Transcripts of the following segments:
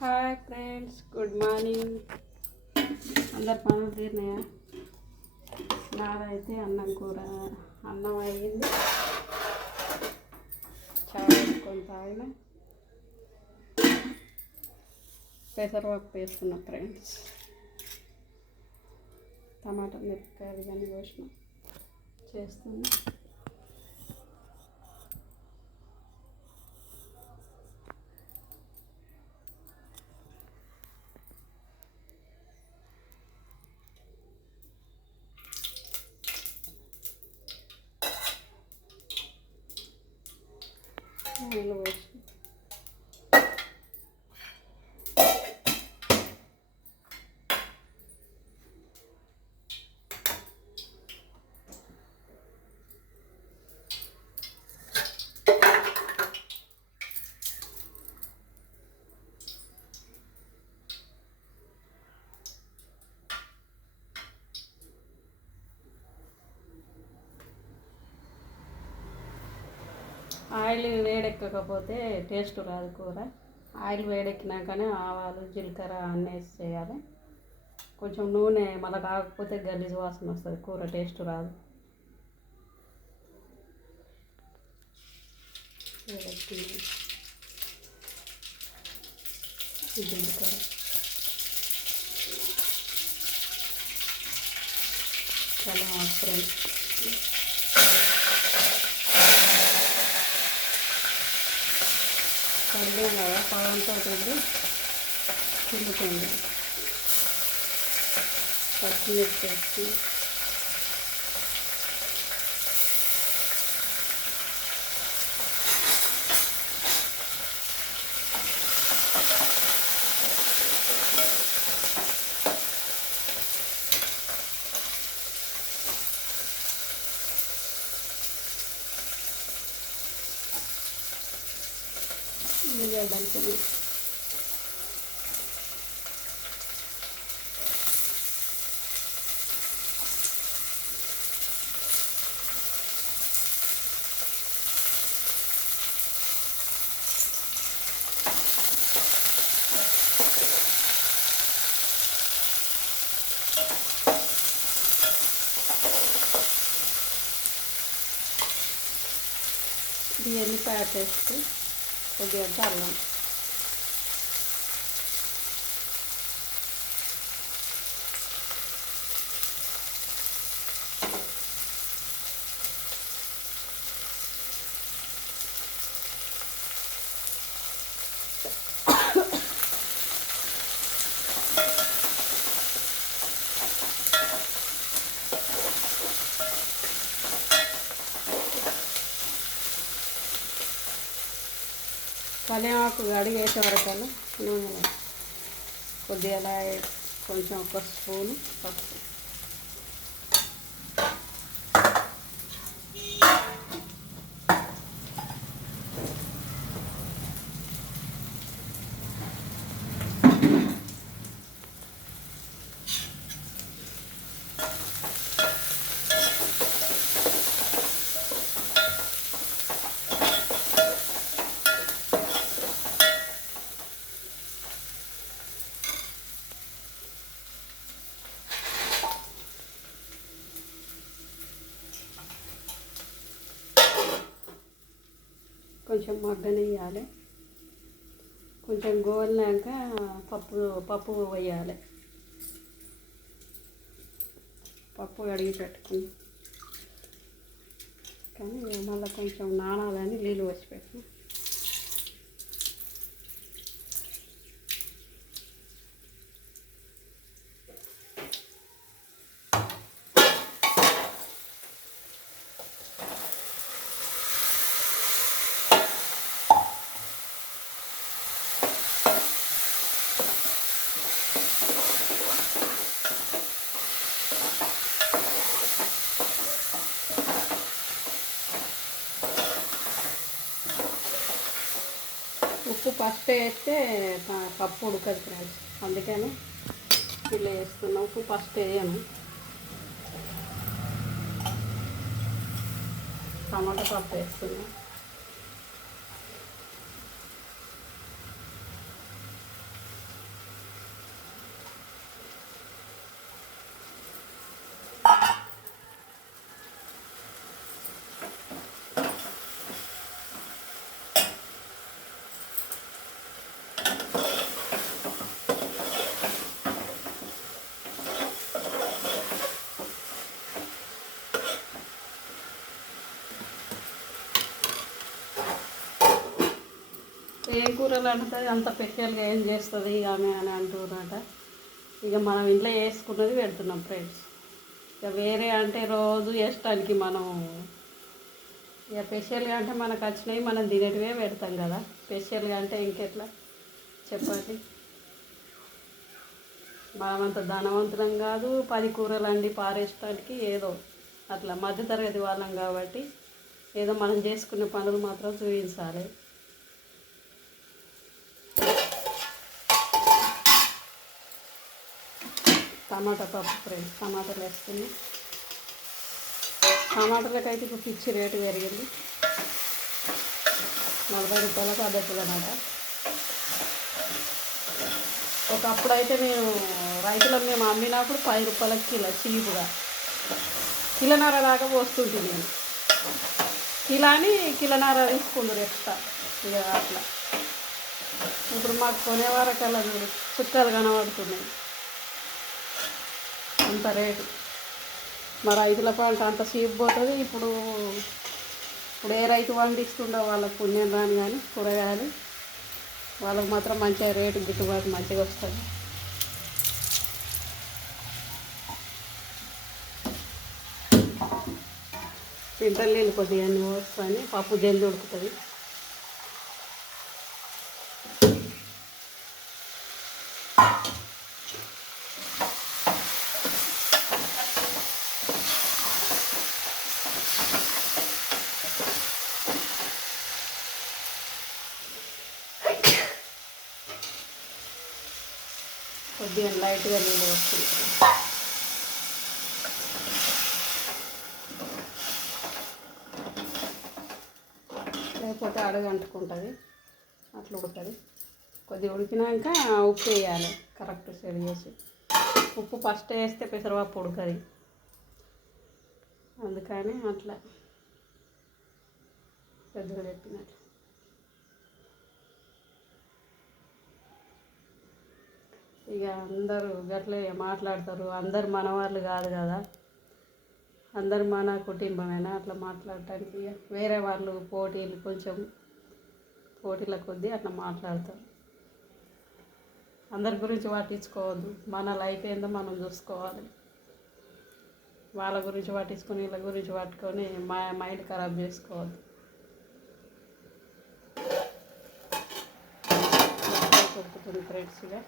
Hi friends, good morning. అందరు పనులు తీరినాయా? నాదైతే అన్నం కూర, అన్నం అయ్యింది. చాయ్ పెట్టుకొని తాగిన. పెసరపప్పు వేసుకున్న ఫ్రెండ్స్. టమాటా మిరపకాయలు ఇవన్నీ కోసిన చేస్తున్నా. నీళ్ళు పోసి ఆయిల్ వేడెక్కకపోతే టేస్ట్ రాదు కూర. ఆయిల్ వేడెక్కినాకనే ఆవాలు జీలకర్ర అన్నీ వేసి చేయాలి. కొంచెం నూనె మళ్ళీ కాకపోతే గలీజ్ వాసన వస్తుంది, కూర టేస్ట్ రాదు. వేడెక్కింది జీలకర్ర, చాలా ఫ్రెండ్స్. కడిగాం కదా, పదంతో చిల్లుతుంది. పచ్చిమిర్చి వేసి ఉల్లిగడ్డలు ఎల్లిపాయ పేస్ట్, కొద్దిగా అల్లం, కళ్యామాకు కడిగి వేసే వరకల్లా నూనె కొద్దిగా కొంచెం ఒక స్పూను పసుపు, కొంచెం మగ్గనియాలి. కొంచెం గోలినాక పప్పు వేయాలి. పప్పు కడిగి పెట్టుకుని కానీ మళ్ళీ కొంచెం నానాలని నీళ్ళు పోసి పెట్టు. ఉప్పు ఫస్ట్ వేస్తే పప్పు ఉడకదు ఫ్రెండ్స్, అందుకని ఇలా వేస్తున్నా. ఉప్పు ఫస్ట్ వేయను. టమాటా పప్పు వేస్తున్నా. ఏం కూరలు అంటుంది అంత స్పెషల్గా ఏం చేస్తుంది ఆమె అని అంటున్నారట. ఇక మనం ఇంట్లో వేసుకున్నది పెడుతున్నాం ఫ్రెండ్స్. ఇక వేరే అంటే రోజు వేయటానికి మనం ఇక స్పెషల్గా అంటే మనకు వచ్చినవి మనం తినేటివే పెడతాం కదా. స్పెషల్గా అంటే ఇంకెట్లా చెప్పండి. మనమంత ధనవంతులం కాదు, 10 కూరలు అండి పారేయటానికి. ఏదో అట్లా మధ్యతరగతి వాళ్ళం కాబట్టి ఏదో మనం చేసుకునే పనులు మాత్రం చూపించాలి. టమాటా పప్పు ఫ్రెండ్స్, టమాటాలు వేసుకుని. టమాటాలకు అయితే ఇప్పుడు పిచ్చి రేటు పెరిగింది. 40 రూపాయలకు అర్ధ కిలో అన్నమాట. ఒకప్పుడు అయితే రైతులకు మేము అమ్మినప్పుడు 10 రూపాయలకి కిలో చీపుగా, కిలోన్నర దాకా పోస్తుంటే నేను కిలాని కిలోన్నర తీసుకుందరు ఎక్స్ట్రా. ఇక అట్లా ఇప్పుడు మాకు కొనేవారకల్లా చూడు చుక్కలు కనబడుతున్నాయి అంత రేటు. మా రైతుల పంట అంత చీప్ పోతుంది. ఇప్పుడు ఏ రైతు పండిస్తుండో వాళ్ళకు పుణ్యం రాని కానీ కూరగాయలు వాళ్ళకు మాత్రం మంచిగా రేటు గిట్టుబాటు మంచిగా వస్తుంది. పింటలు నీళ్ళు కొద్దిగా అన్నీ పోసుకొని పప్పు జల్ది ఉడుకుతుంది. కొద్దిగా లైట్గా నీళ్ళు వస్తుంది, లేకపోతే అడుగంటుకుంటుంది. అట్లా ఉడుతుంది. కొద్దిగా ఉడికినాక ఉప్పు వేయాలి కరెక్ట్ సెట్ చేసి. ఉప్పు ఫస్ట్ వేస్తే పెసరపప్పు ఉడకది, అందుకని అట్లా పెద్దగా చెప్పినట్లు. ఇక అందరూ గట్లే మాట్లాడతారు. అందరు మన వాళ్ళు కాదు కదా, అందరు మన కుటుంబమేనా. అట్లా మాట్లాడటానికి వేరే వాళ్ళు పోటీల కొద్దీ అట్లా మాట్లాడతారు. అందరి గురించి పట్టించుకోవద్దు. మన లైఫ్ ఏందో మనం చూసుకోవాలి. వాళ్ళ గురించి పట్టించుకొని వీళ్ళ గురించి పట్టుకొని మైండ్ ఖరాబ్ చేసుకోవద్దు. కొడుకుతుంది ఫ్రెండ్స్గా.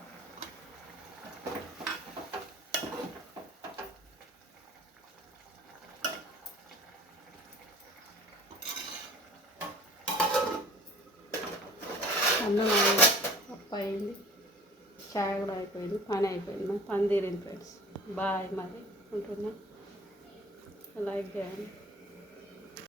అన్నం పప్పు అయింది, చాయ్ కూడా అయిపోయింది, పని అయిపోయింది. పని తీరింది ఫ్రెండ్స్. బాయ్, మరి ఉంటున్నా. లైక్ చేయండి.